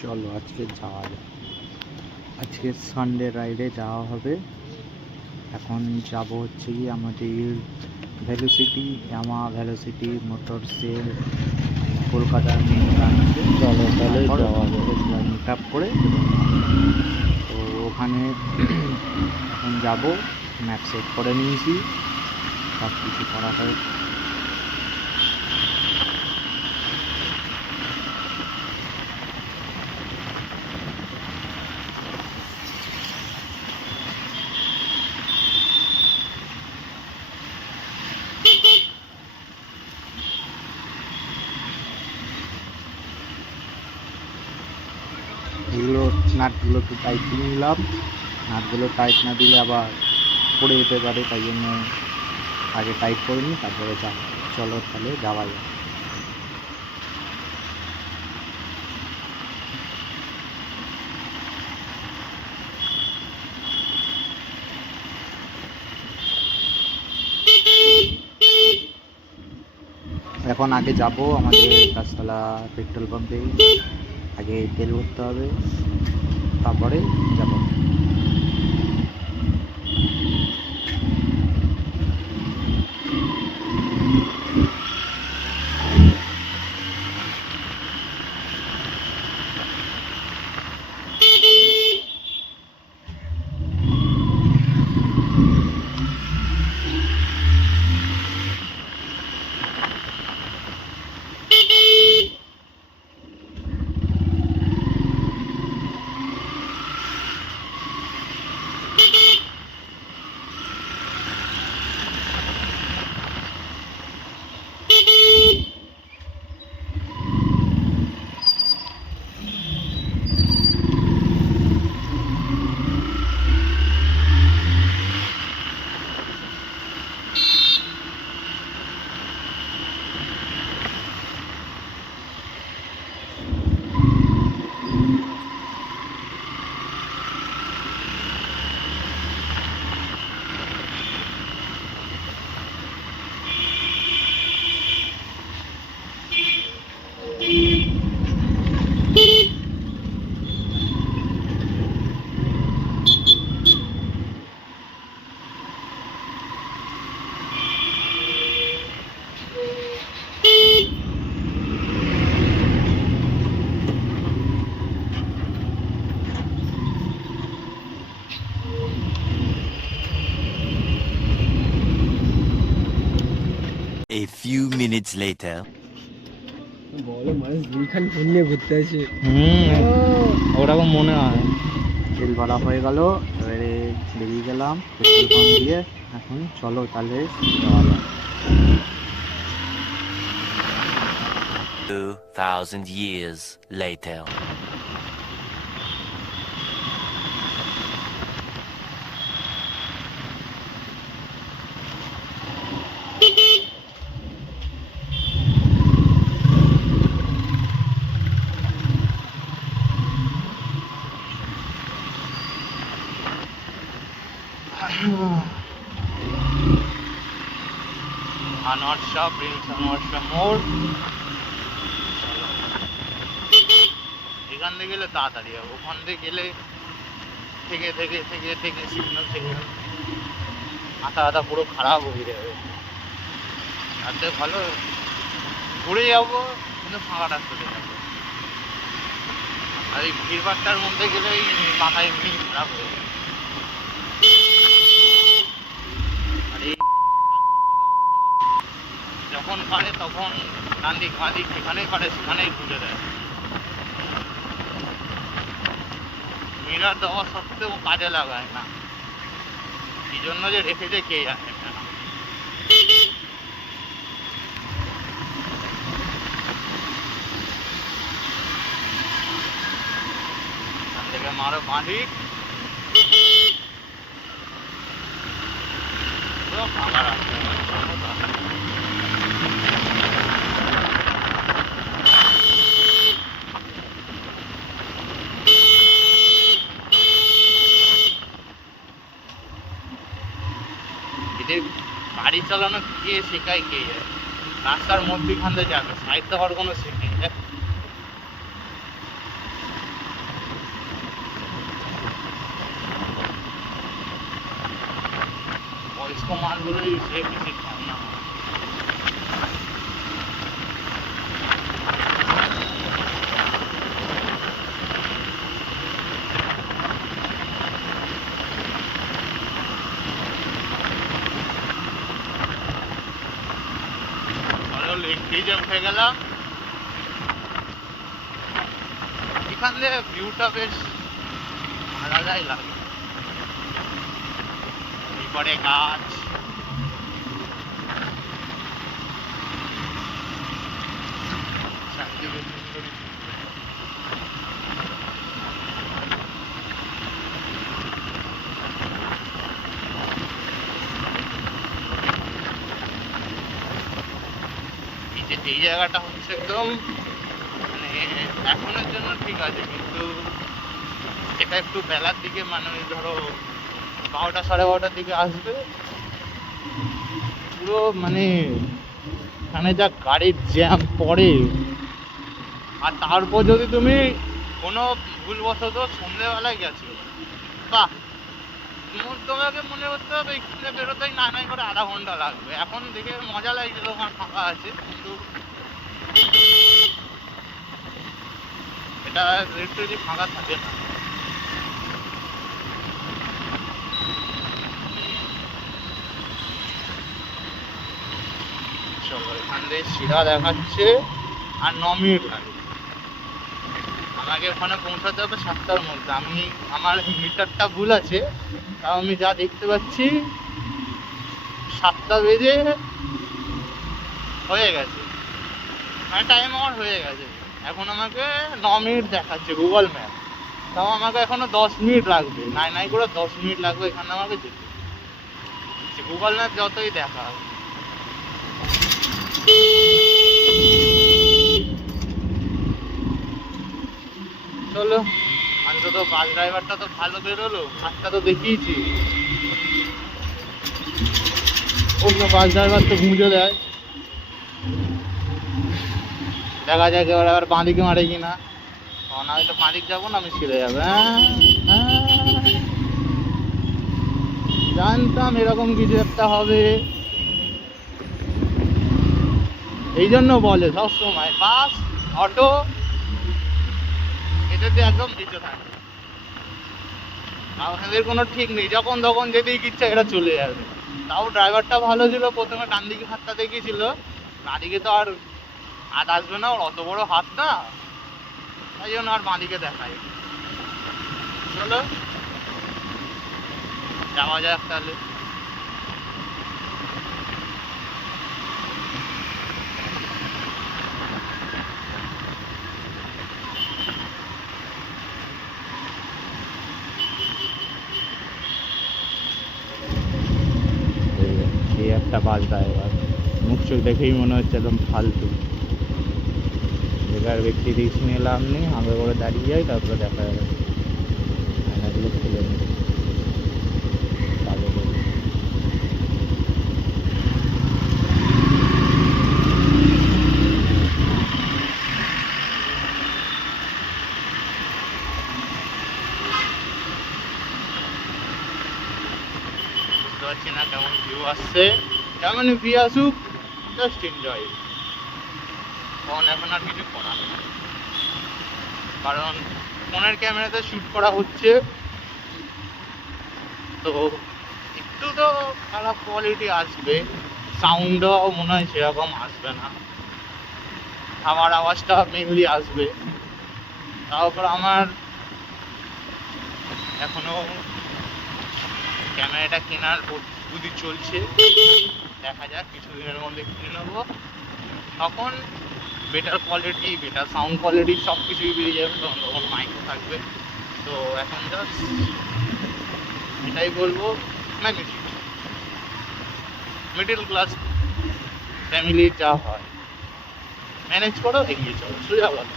চলো আজকে যাওয়া যাক। আজকে সানডে রাইডে যাওয়া হবে। এখন যাব হচ্ছে কি আমাদের ভ্যালোসিটি, ইয়ামা ভ্যালোসিটি মোটরসের কলকাতার মেন ব্রাঞ্চে। চলো তাহলে যাওয়া যাবে। মিট আপ করে তো ওখানে এখন যাব। ম্যাপ সেট করে নিয়েছি, সব কিছু করা হয়েছে। এগুলো নাটগুলো একটু টাইট দিয়ে নিলাম, নাটগুলো টাইট না দিলে আবার পড়ে যেতে পারে, তাই জন্য আগে টাইট করে নিই, তারপরে যাব। চলো তাহলে যাওয়া যায়। এখন আগে যাব আমাদের গাছতলা পেট্রোল পাম্পে, আগে তেল ভরতে হবে, তারপরে যাব। A few minutes later. বলো মানুষ দুইখান ফোন নিয়ে ঘুরতে আছে। ওরকম মনে হয়। তেল ভরা হয়ে গেল, এবারে বেরিয়ে গেলাম পেট্রোল পাম্প দিয়ে। এখন চলো তাহলে যাওয়া যাক। 2000 years later. Anwar Shah, Prince Anwar Shah মোড়। এখান থেকে গেলে তাড়াতাড়ি হবে, ওখান থেকে গেলে থেকে থেকে থেকে থেকে সিগন্যাল থেকে মাথা ব্যথা পুরো খারাপ হয়ে যাবে। তার থেকে ভালো ঘুরে যাবো, কিন্তু ফাঁকা রাস্তাতে যাবো। আর এই ভিড়ভাড়টার মধ্যে গেলে মাথা এমনি খারাপ হয়ে যাবে। আর এই যখন পারে তখন ডান দিক বাঁ দিক যেখানেই পারে সেখানেই ঘুরে দেয়। মিরার দেওয়া সত্ত্বেও কাজে লাগায় না, এই জন্য যে রেখেছে কে জানে। এখান থেকে মারো বাঁধি, ফাঁকা রাস্তা। এদের গাড়ি চালানো কে শেখায় কে যায়, রাস্তার মধ্যখান দিয়ে যাবে, সাইড দেওয়ার কোনো শেখে। বয়স্ক মালগুলোই বেশি খায় না। ব্রিজে উঠে গেলাম, এখান থেকে ভিউটা বেশ আলাদাই লাগে। এরপরে গাছ, চারদিকে সুন্দর। এই জায়গাটা হচ্ছে একদম মানে এখনের জন্য ঠিক আছে, কিন্তু এটা একটু বেলার দিকে মানে ধরো 12টা 12:30টার দিকে আসবে, পুরো মানে এখানে যা গাড়ির জ্যাম পড়ে। আর তারপর যদি তুমি কোনো ভুলবশত সন্ধ্যেবেলায় গেছো, বাহ, তোমাকে মনে করতে হবে এখানে বেরোতেই নাই করে আধা ঘন্টা লাগবে। এখন দেখে মজা লাগছে, দোকান ফাঁকা আছে, কিন্তু এটা লিটারেলি ফাঁকা থাকে না। চলো, এখান থেকে শিরা দেখাচ্ছে আর 9 মিনিট লাগে। আমাকে ওখানে পৌঁছাতে হবে 7টার মধ্যে। আমার মিটারটা ভুল আছে, তাও আমি যা দেখতে পাচ্ছি 7টা বেজে হয়ে গেছে, মানে টাইম আমার হয়ে গেছে। এখন আমাকে 9 মিনিট দেখাচ্ছে গুগল ম্যাপ, তাও আমাকে এখনো 10 মিনিট লাগবে, নাই করে 10 মিনিট লাগবে এখানে আমাকে যেতে। গুগল ম্যাপ যতই দেখা, চলো অন্তত বাস ড্রাইভারটা তো ভালো বেরোলো, হাতটা তো দেখিয়েছি। অন্য বাস ড্রাইভার তো গুঁজো দেয়, দেখা যাক এবার আবার বাঁদিকে মারে কিনা। কারণ আমি তো বাঁদিক যাবো না, আমি ছিঁড়ে যাবে। জানতাম এরকম কিছু একটা হবে, এই জন্য বলে সবসময় বাস অটো এটাতে একদম নিচে থাকে, আমাদের কোনো ঠিক নেই, যখন তখন যেদিক ইচ্ছা এটা চলে যাবে। তাও ড্রাইভারটা ভালো ছিল, প্রথমে ডান দিকে হাতটা দেখিয়েছিল, বাঁ দিকে তো আর হাত আসবে না, ওর অত বড় হাত না, তাই জন্য আর বাঁ দিকে দেখায়। চলো যাওয়া যাক তাহলে। এই একটা বাস ড্রাইভার, মুখ চোখ দেখেই মনে হচ্ছে একদম ফালতু। বেকার ব্যক্তি রিস্ক নিয়ে লাভ নেই, আগে করে দাঁড়িয়ে যাই, তারপরে দেখা যাবে। আয়নাগুলো খুলে নিই, বুঝতে পারছি না কেমন ভিউ আসছে, কেমন ভিউ আসুক, জাস্ট এনজয়। ফোন এখন আর কিছু করার নেই, কারণ ফোনের ক্যামেরাতে শ্যুট করা হচ্ছে, তো একটু তো খারাপ কোয়ালিটি আসবে, সাউন্ডও মনে হয় সেরকম আসবে না, আমার আওয়াজটা মেনলি আসবে। তারপর আমার এখনো ক্যামেরাটা কেনার প্রস্তুতি চলছে, দেখা যাক কিছুদিনের মধ্যে কিনে নেবো, তখন better quality, better sound quality সব কিছুই বেরিয়ে যাবে, তখন মাইকও থাকবে। তো এখন জাস্ট এটাই বলবো, মিডল ক্লাস ফ্যামিলির যা হয় ম্যানেজ করো, এগিয়ে চলো, সোজা বলো,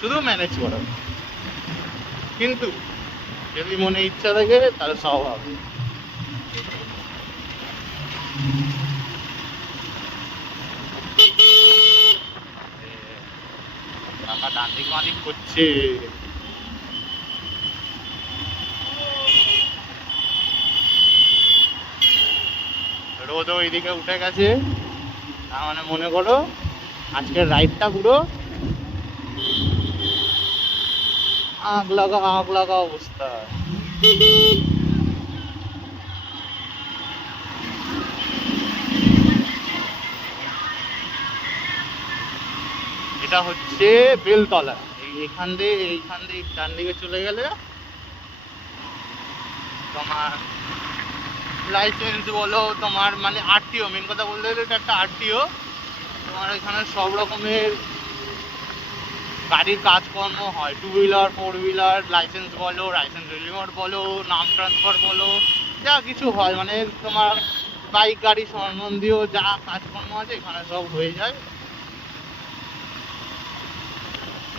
শুধু ম্যানেজ করো, কিন্তু যদি মনে ইচ্ছা থাকে তাহলে সব হবে। কাকা ডান দিক বাঁ দিক করছে, তো ওইদিকে উঠে গেছে, তার মানে মনে করো আজকের রাইডটা পুরো আগ লাগা অবস্থা। এটা হচ্ছে বেলতলা। এইখান দিয়ে ডান দিকে চলে গেলে তোমার লাইসেন্স বলো, তোমার মানে আরটিও, মেন কথা বলতে গেলে এটা একটা আরটিও। তোমার এখানে সব রকমের গাড়ির কাজকর্ম হয়, 2 হুইলার 4 হুইলার লাইসেন্স বলো, লাইসেন্স রিনিউয়াল বলো, নাম ট্রান্সফার বলো, যা কিছু হয় মানে তোমার বাইক গাড়ি সম্বন্ধীয় যা কাজকর্ম আছে এখানে সব হয়ে যায়।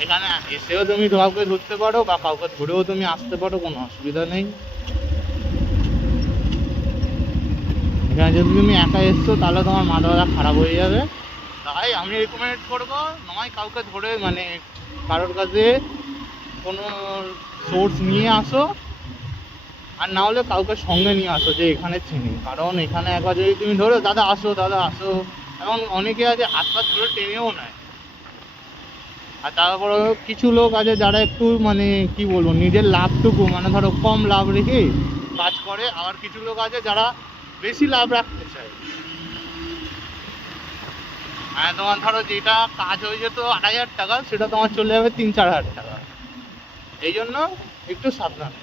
এখানে এসেও তুমি কাউকে ধরতে পারো বা কাউকে ধরেও তুমি আসতে পারো, কোনো অসুবিধা নেই। এখানে যদি তুমি একা এসছো তাহলে তোমার মাথা ব্যথা খারাপ হয়ে যাবে। তাই আমি রেকমেন্ড করবো, নয় কাউকে ধরে মানে কারোর কাছে কোনো সোর্স নিয়ে আসো, আর না হলে কাউকে সঙ্গে নিয়ে আসো যে এখানে চিনি। কারণ এখানে একবার যদি তুমি ধরো দাদা আসো এখন অনেকে আছে হাত পা ধরে টেনেও নেয়। আর তারপরে কিছু লোক আছে যারা একটু মানে কি বলবো নিজের লাভটুকু মানে ধরো কম লাভ রেখে কাজ করে, আবার কিছু লোক আছে যারা বেশি লাভ রাখতে চায়। মানে তোমার ধরো যেটা কাজ হয়ে যেত 8,000 টাকা সেটা তোমার চলে যাবে 3-4 হাজার টাকা। এই জন্য একটু সাবধান।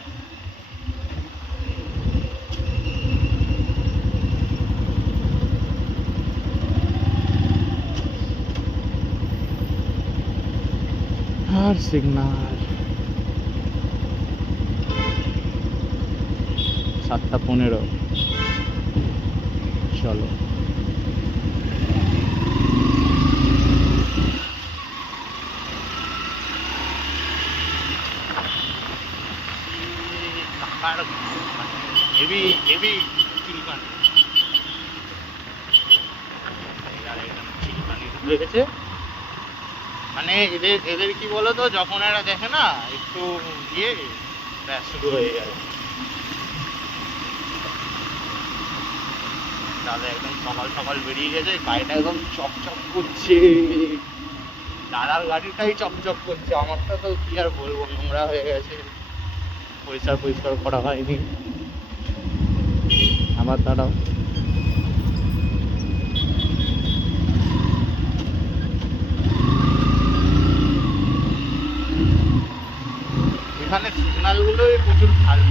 আর সিগনাল 7:15, চলো। হেভি হেভি চুলকানি ঢুকে গেছে। মানে এদের কি বলতো, যখন এরা দেখে না একটু ইয়ে ব্যাস শুরু হয়ে যায়। দাদা একদম সকাল সকাল বেরিয়ে গেছে, গাড়িটা একদম চকচক করছে, দাদার গাড়িটাই চকচক করছে, আমারটা তো কি আর বলবো নোংরা হয়ে গেছে, পরিষ্কার করা হয়নি। আবার দাঁড়াও, এখানে সিগন্যালগুলোই প্রচুর ভালো।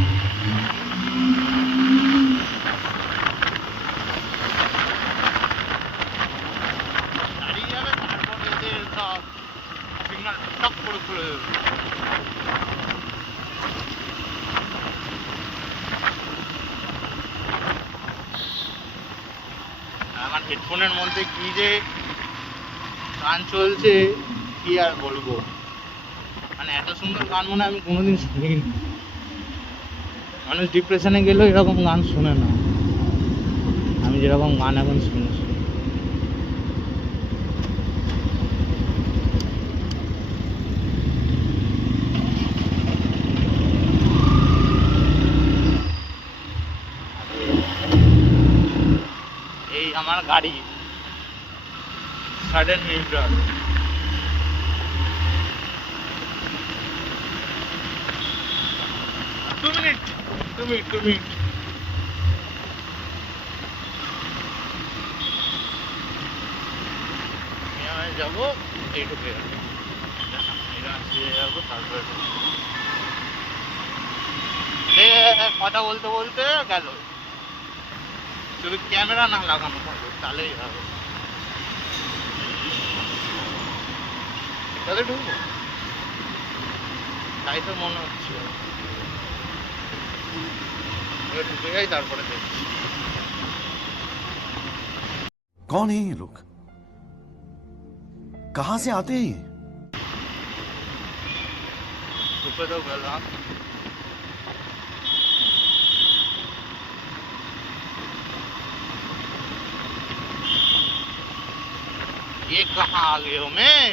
দাঁড়িয়ে যাবে তারপরে এদের সব সিগন্যাল টক করে খুলে দেবে। আমার হেডফোনের মধ্যে কি যে গান চলছে কি আর বলবো, মানে এত সুন্দর গান মনে হয় আমি কোনোদিন শুনিনি। মানুষ ডিপ্রেশনে গেলেও এরকম গান শুনে না, আমি যেরকম গান এখন শুনছি। এই আমার গাড়ি সাডেন নিউট্রাল। টু মিনিট আমি যাবো এইটুকু যাবো, তারপরে কথা বলতে বলতে গেল। শুধু ক্যামেরা না লাগানো থাকবে তাহলেই হবে। তাহলে ঢুকবো তাই তো মনে হচ্ছে, ঢুকে যাই তারপরে দেখছি। कौन है ये लोग, कहां से आते हैं? ঢুকে তো গেলাম, ये कहाँ आ गए हो मैं?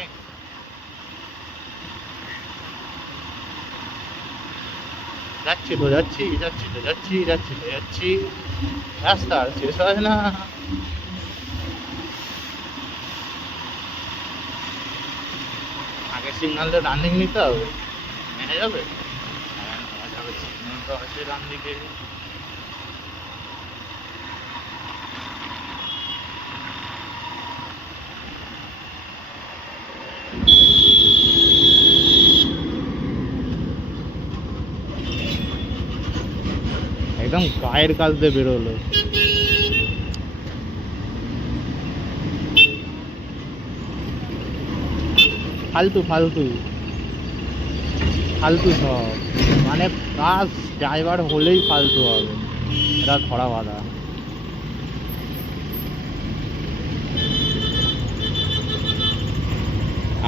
যাচ্ছি রাস্তা আর শেষ হয় না। আগে সিগনালটা রানিং নিতে হবে, মেনে যাবে? সিগনাল তো আছে ডান দিকে। একদম গায়ের কাছ দিয়ে বেরোলো। ফালতু ফালতু ফালতু সব, মানে কাজ ড্রাইভার হলেই ফালতু হবে, এটা ধরা বাঁধা।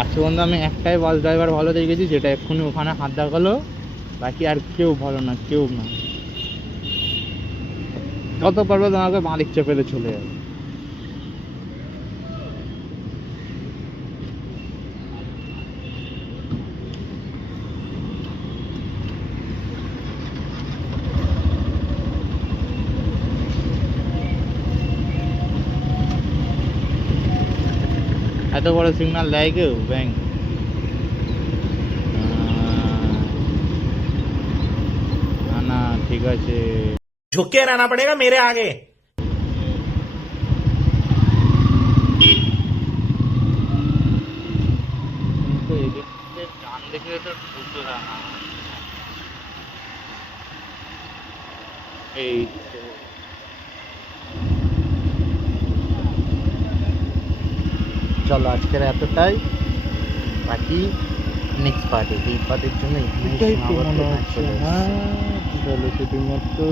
আজকে পর্যন্ত আমি একটাই বাস ড্রাইভার ভালো দেখেছি, যেটা এক্ষুনি ওখানে হাত দেখালো, বাকি আর কেউ ভালো না, কেউ না। কত পারবে তোমাকে মালিক চেপেলে চলে যাবে। এত বড় সিগন্যাল দেয় কেউ ব্যাংক? না না ঠিক আছে। झुक के रहना पड़ेगा मेरे आगे। কিন্তু এদিক থেকে ডান দিকে তো ঢুকতে দেয় না। এই তো। চলো আজকের এতটাই, বাকি নেক্সট পার্টে, এই পার্টের জন্য এখানেই সীমাবদ্ধ থাকতে হবে। ভেলোসিটির মতো